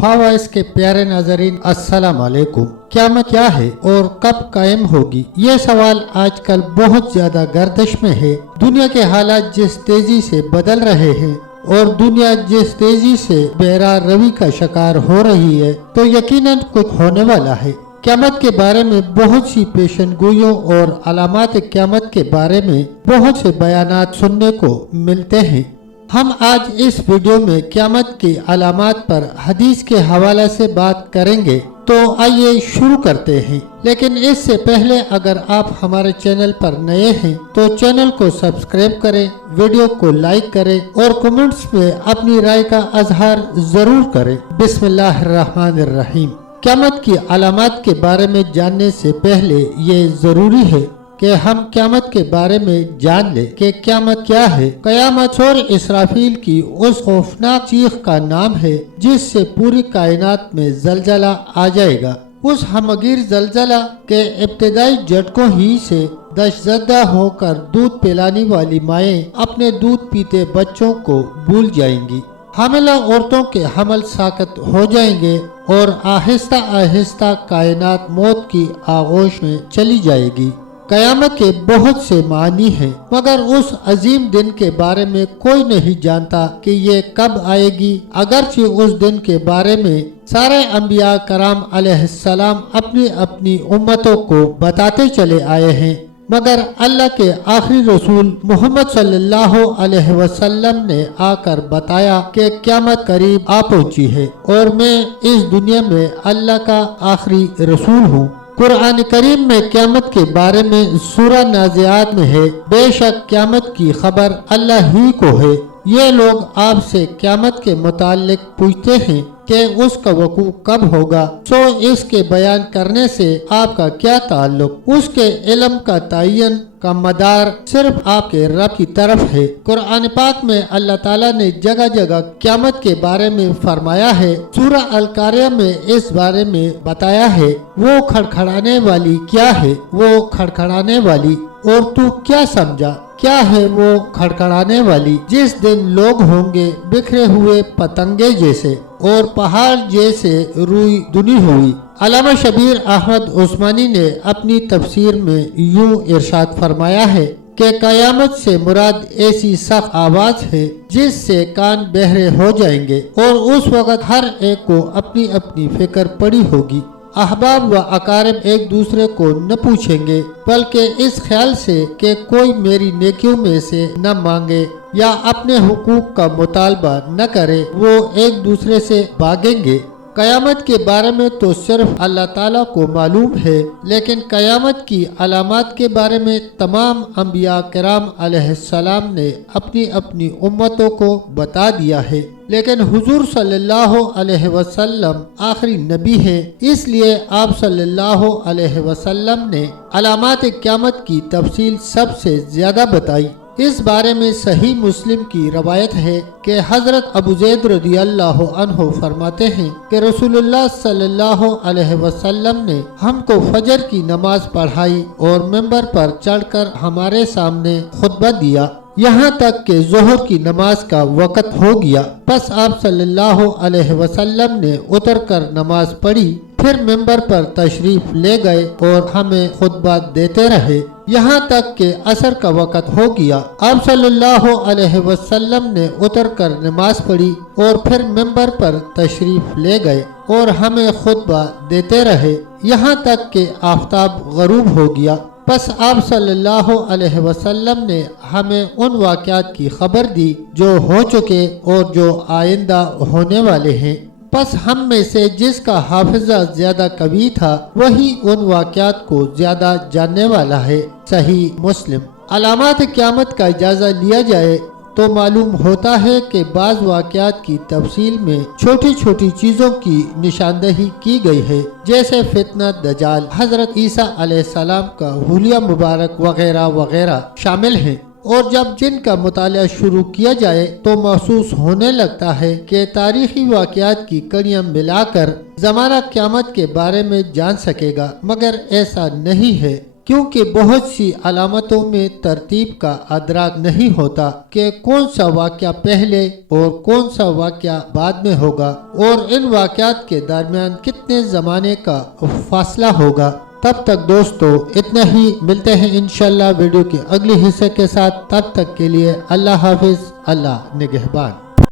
वफा वॉइस के प्यारे नाजरीन, अस्सलाम वालेकुम। क़यामत क्या है और कब कायम होगी, ये सवाल आजकल बहुत ज्यादा गर्दिश में है। दुनिया के हालात जिस तेजी से बदल रहे हैं और दुनिया जिस तेजी से बेरार रवि का शिकार हो रही है, तो यकीनन कुछ होने वाला है। क़यामत के बारे में बहुत सी पेशनगोइयों और अलामात क़यामत के बारे में बहुत से बयानात सुनने को मिलते हैं। हम आज इस वीडियो में क़यामत की अलामात पर हदीस के हवाले से बात करेंगे। तो आइए शुरू करते हैं। लेकिन इससे पहले अगर आप हमारे चैनल पर नए हैं तो चैनल को सब्सक्राइब करें, वीडियो को लाइक करें और कमेंट्स में अपनी राय का इजहार जरूर करें। बिस्मिल्लाहिर्रहमानिर्रहीम। क़यामत की अलामात के बारे में जानने से पहले ये जरूरी है कि हम क़यामत के बारे में जान ले कि क़यामत क्या है। क़यामत सूर इसराफील की उस खौफनाक चीख का नाम है जिससे पूरी कायनात में जलजला आ जाएगा। उस हमगीर जलजला के इब्तिदाई झटकों ही से दहशतज़दा होकर दूध पिलाने वाली माएँ अपने दूध पीते बच्चों को भूल जाएंगी। हामिला औरतों के हमल साकत हो जाएंगे और आहिस्ता आहिस्ता कायनात मौत की आगोश में चली जाएगी। क़यामत के बहुत से मानी हैं, मगर उस अजीम दिन के बारे में कोई नहीं जानता कि ये कब आएगी। अगरचे उस दिन के बारे में सारे अंबिया कराम अलैहिस्सलाम अपनी अपनी उम्मतों को बताते चले आए हैं, मगर अल्लाह के आखिरी रसूल मोहम्मद सल्लल्लाहु अलैहि वसल्लम ने आकर बताया कि क़यामत करीब आ पहुंची है और मैं इस दुनिया में अल्लाह का आखिरी रसूल हूँ। कुरान करीम में क़यामत के बारे में सूरह नाज़ियात में है, बेशक क़यामत की खबर अल्लाह ही को है। ये लोग आपसे क़यामत के मुताल्लिक पूछते हैं कि उसका वकूअ कब होगा, सो इसके बयान करने से आपका क्या ताल्लुक। उसके इल्म का तयन का मदार सिर्फ आपके रब की तरफ है। कुरान पाक में अल्लाह ताला ने जगह जगह क़यामत के बारे में फरमाया है। सूरह अल कारिया में इस बारे में बताया है, वो खड़खड़ाने वाली क्या है, वो खड़खड़ाने वाली और तू क्या समझा, क्या है वो खड़खड़ाने वाली। जिस दिन लोग होंगे बिखरे हुए पतंगे जैसे और पहाड़ जैसे रुई दुनी हुई। अल्लामा शबीर अहमद उस्मानी ने अपनी तफसीर में यूं इरशाद फरमाया है कि क़यामत से मुराद ऐसी सख्त आवाज है जिससे कान बहरे हो जाएंगे और उस वक़्त हर एक को अपनी अपनी फिक्र पड़ी होगी। अहबाब व अकारिब एक दूसरे को न पूछेंगे, बल्कि इस ख्याल से कि कोई मेरी नेकियों में से न मांगे या अपने हुकूक का मुतालबा न करे, वो एक दूसरे से भागेंगे। क़यामत के बारे में तो सिर्फ अल्लाह ताला को मालूम है, लेकिन क़यामत की अलामात के बारे में तमाम अंबिया किराम अलैहिस्सलाम ने अपनी अपनी उम्मतों को बता दिया है। लेकिन हुजूर सल्लल्लाहु अलैहि वसल्लम आखिरी नबी हैं, इसलिए आप सल्लल्लाहु अलैहि वसल्लम ने अलामात क़यामत की तफसील सबसे ज्यादा बताई। इस बारे में सही मुस्लिम की रवायत है कि हजरत अबू ज़ैद रज़ियल्लाहु अन्हु फरमाते हैं कि रसूलुल्लाह सल्लल्लाहु अलैहि वसल्लम ने हमको फजर की नमाज पढ़ाई और मिंबर पर चढ़कर हमारे सामने खुतबा दिया, यहाँ तक कि ज़ोहर की नमाज का वक़्त हो गया। बस आप सल्लल्लाहु अलैहि वसल्लम ने उतर कर नमाज पढ़ी, फिर मिंबर पर तशरीफ ले गए और हमें खुतबा देते रहे यहाँ तक कि असर का वक़्त हो गया। आप सल्लल्लाहु अलैहि वसल्लम ने उतर कर नमाज पढ़ी और फिर मिंबर पर तशरीफ ले गए और हमें खुतबा देते रहे यहाँ तक कि आफताब गरूब हो गया। बस आप सल्लल्लाहु अलैहि वसल्लम ने हमें उन वाक़यात की खबर दी जो हो चुके और जो आइंदा होने वाले हैं। बस हम में से जिसका हाफिजा ज्यादा कवी था वही उन वाक़यात को ज्यादा जानने वाला है। सही मुस्लिम। अलामात क़यामत का इजाज़ा लिया जाए तो मालूम होता है कि बाज़ वाक़यात की तफसील में छोटी छोटी चीज़ों की निशानदही की गई है, जैसे फितना दजाल, हजरत ईसा अलैहिस्सलाम का हुलिया मुबारक वगैरह वगैरह शामिल हैं। और जब जिनका मुताला शुरू किया जाए तो महसूस होने लगता है कि तारीखी वाक़यात की कड़ियाँ मिलाकर ज़माना क़यामत के बारे में जान सकेगा, मगर ऐसा नहीं है। کیونکہ بہت سی علامتوں میں ترتیب کا ادراک نہیں ہوتا کہ کون سا واقعہ پہلے اور کون سا واقعہ بعد میں ہوگا اور ان واقعات کے درمیان کتنے زمانے کا فاصلہ ہوگا۔ تب تک دوستو اتنا ہی، ملتے ہیں انشاءاللہ ویڈیو کے اگلے حصے کے ساتھ۔ تب تک کے لیے اللہ حافظ، اللہ نگہبان۔